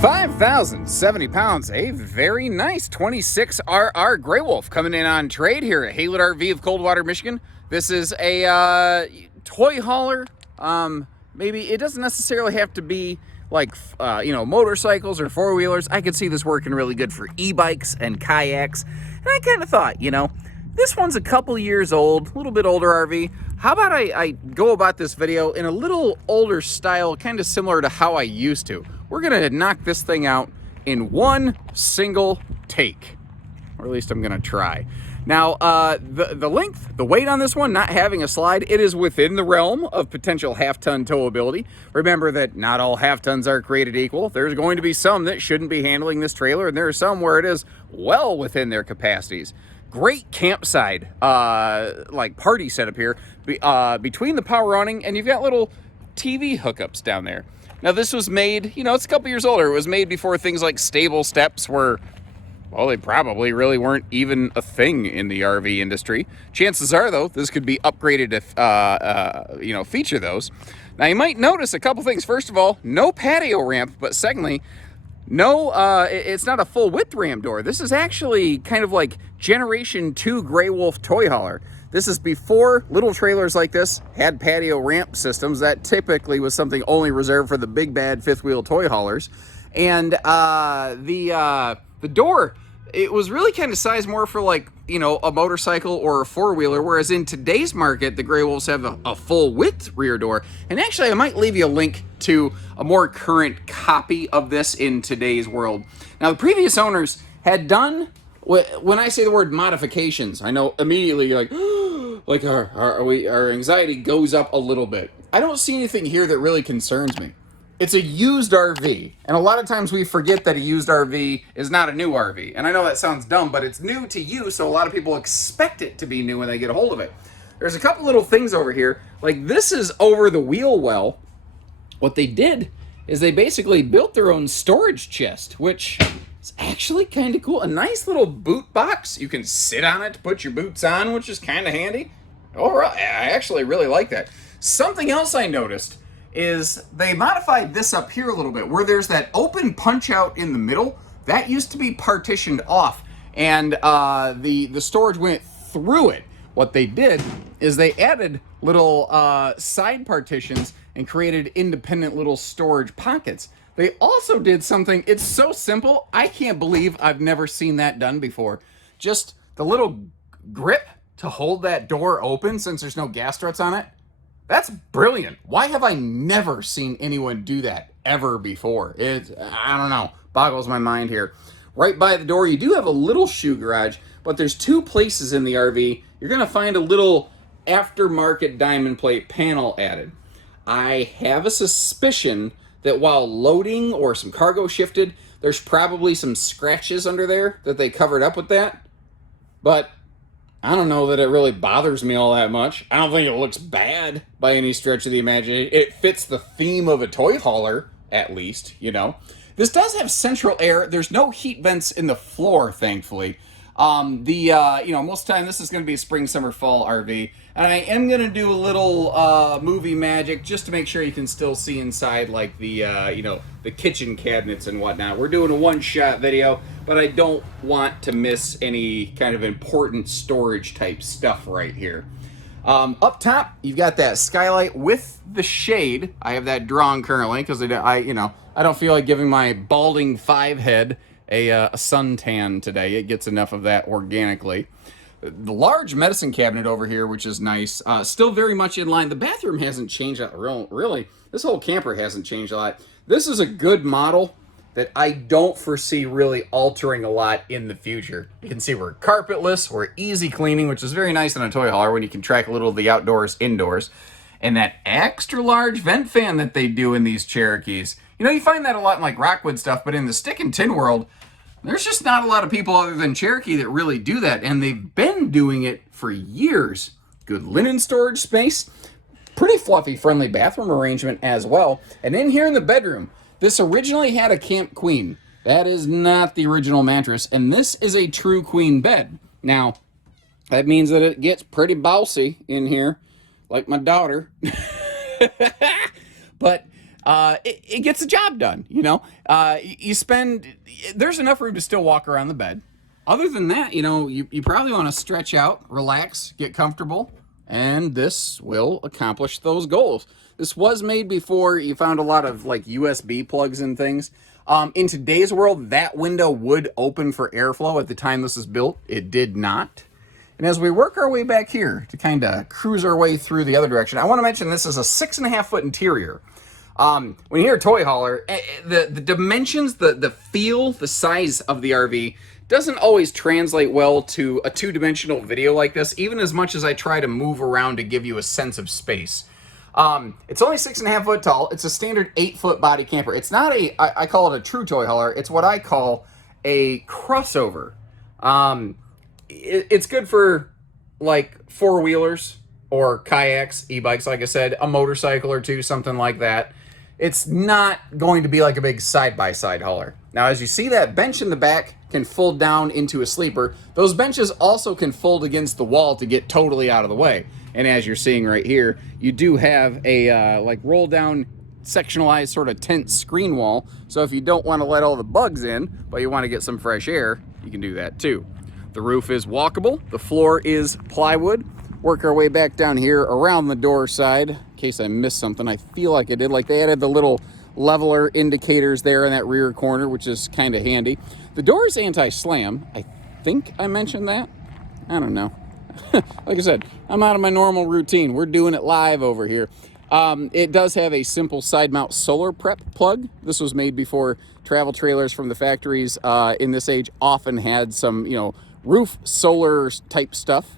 5,070 pounds, a very nice 26RR Grey Wolf coming in on trade here at Haylett RV of Coldwater, Michigan. This is a toy hauler. Maybe it doesn't necessarily have to be like, motorcycles or four-wheelers. I could see this working really good for e-bikes and kayaks. And I kind of thought, this one's a couple years old, a little bit older RV. How about I go about this video in a little older style, kind of similar to how I used to. We're gonna knock this thing out in one single take, or at least I'm gonna try. Now, the length, the weight on this one, not having a slide, it is within the realm of potential half-ton towability. Remember that not all half-tons are created equal. There's going to be some that shouldn't be handling this trailer, and there are some where it is well within their capacities. Great campsite, like party setup here, between the power awning, and you've got little TV hookups down there. Now this was made, it's a couple years older. It was made before things like stable steps were, well, they probably really weren't even a thing in the RV industry. Chances are, though, this could be upgraded to, feature those. Now you might notice a couple things. First of all, no patio ramp, but secondly, no, it's not a full width ram door. This is actually kind of like Generation 2 Grey Wolf toy hauler. This is before little trailers like this had patio ramp systems. That typically was something only reserved for the big bad fifth wheel toy haulers. And the door, it was really kind of sized more for like, a motorcycle or a four-wheeler, whereas in today's market, the Grey Wolves have a full width rear door. And actually, I might leave you a link to a more current copy of this in today's world. Now, the previous owners had done, when I say the word modifications, I know immediately you're like, our anxiety goes up a little bit. I don't see anything here that really concerns me. It's a used RV, and a lot of times we forget that a used RV is not a new RV. And I know that sounds dumb, but it's new to you, so a lot of people expect it to be new when they get a hold of it. There's a couple little things over here. Like, this is over the wheel well. What they did is they basically built their own storage chest, which is actually kind of cool. A nice little boot box. You can sit on it to put your boots on, which is kind of handy. All right, I actually really like that. Something else I noticed is they modified this up here a little bit, where there's that open punch out in the middle. That used to be partitioned off, and the storage went through it. What they did is they added little side partitions and created independent little storage pockets. They also did something, it's so simple, I can't believe I've never seen that done before. Just the little grip to hold that door open since there's no gas struts on it. That's brilliant. Why have I never seen anyone do that ever before? I don't know, boggles my mind here. Right by the door, you do have a little shoe garage, but there's two places in the RV. You're gonna find a little aftermarket diamond plate panel added. I have a suspicion that while loading or some cargo shifted, there's probably some scratches under there that they covered up with that. But I don't know that it really bothers me all that much. I don't think it looks bad by any stretch of the imagination. It fits the theme of a toy hauler, at least, This does have central air. There's no heat vents in the floor, thankfully. Most of the time this is going to be a spring, summer, fall RV. And I am going to do a little movie magic just to make sure you can still see inside, like the kitchen cabinets and whatnot. We're doing a one-shot video, but I don't want to miss any kind of important storage type stuff right here. Up top, you've got that skylight with the shade. I have that drawn currently because I don't feel like giving my balding 5 head a suntan today. It gets enough of that organically. The large medicine cabinet over here, which is nice, still very much in line. The bathroom hasn't changed really. This whole camper hasn't changed a lot. This is a good model that I don't foresee really altering a lot in the future. You can see we're carpetless, we're easy cleaning, which is very nice in a toy hauler when you can track a little of the outdoors indoors. And that extra large vent fan that they do in these Cherokees. You find that a lot in like Rockwood stuff, but in the stick and tin world, there's just not a lot of people other than Cherokee that really do that, and they've been doing it for years. Good linen storage space, pretty fluffy, friendly bathroom arrangement as well. And in here in the bedroom, this originally had a Camp Queen. That is not the original mattress, and this is a true queen bed. Now, that means that it gets pretty bossy in here, like my daughter. But it gets the job done, you know? There's enough room to still walk around the bed. Other than that, you know, you probably want to stretch out, relax, get comfortable, and this will accomplish those goals. This was made before you found a lot of like USB plugs and things. In today's world, that window would open for airflow. At the time this was built, it did not. And as we work our way back here to kind of cruise our way through the other direction, I want to mention this is a 6.5 foot interior. When you hear toy hauler, the dimensions, the feel, the size of the RV doesn't always translate well to a two-dimensional video like this, even as much as I try to move around to give you a sense of space. It's only 6.5 foot tall. It's a standard 8-foot body camper. It's not I call it a true toy hauler. It's what I call a crossover. It's good for like four-wheelers or kayaks, e-bikes, like I said, a motorcycle or two, something like that. It's not going to be like a big side-by-side hauler. Now, as you see, that bench in the back can fold down into a sleeper. Those benches also can fold against the wall to get totally out of the way. And as you're seeing right here, you do have a like roll-down, sectionalized sort of tent screen wall. So if you don't want to let all the bugs in, but you want to get some fresh air, you can do that too. The roof is walkable. The floor is plywood. Work our way back down here around the door side. In case I missed something, I feel like I did. Like they added the little leveler indicators there in that rear corner, which is kind of handy. The door is anti-slam. I think I mentioned that. I don't know. Like I said, I'm out of my normal routine. We're doing it live over here. It does have a simple side mount solar prep plug. This was made before travel trailers from the factories in this age often had some, you know, roof solar type stuff.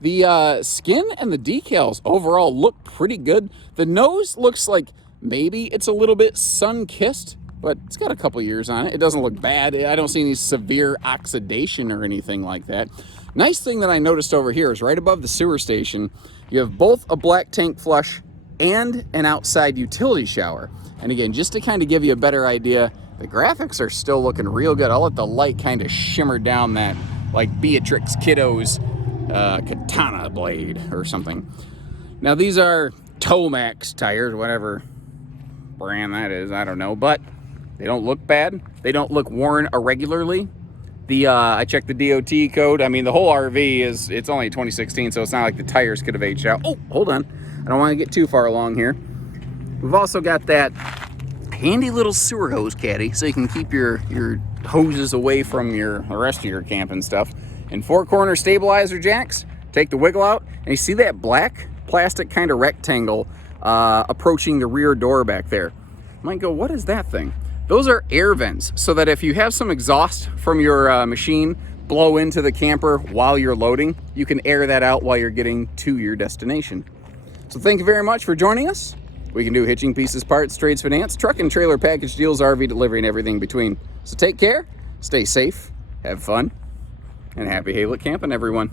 The skin and the decals overall look pretty good. The nose looks like maybe it's a little bit sun-kissed, but it's got a couple years on it. It doesn't look bad. I don't see any severe oxidation or anything like that. Nice thing that I noticed over here is right above the sewer station, you have both a black tank flush and an outside utility shower. And again, just to kind of give you a better idea, the graphics are still looking real good. I'll let the light kind of shimmer down that, like Beatrix Kiddo's katana blade or something. Now these are Tomax tires, whatever brand that is, I don't know, but they don't look bad. They don't look worn irregularly. I checked the DOT code. I mean, the whole RV it's only 2016, so it's not like the tires could have aged out. Oh, hold on. I don't want to get too far along here. We've also got that handy little sewer hose caddy, so you can keep your hoses away from the rest of your camping stuff. And 4-corner stabilizer jacks. Take the wiggle out, and you see that black plastic kind of rectangle approaching the rear door back there. You might go, what is that thing? Those are air vents, so that if you have some exhaust from your machine blow into the camper while you're loading, you can air that out while you're getting to your destination. So thank you very much for joining us. We can do hitching, pieces, parts, trades, finance, truck and trailer package deals, RV delivery, and everything in between. So take care, stay safe, have fun, and happy Haylett camping, everyone.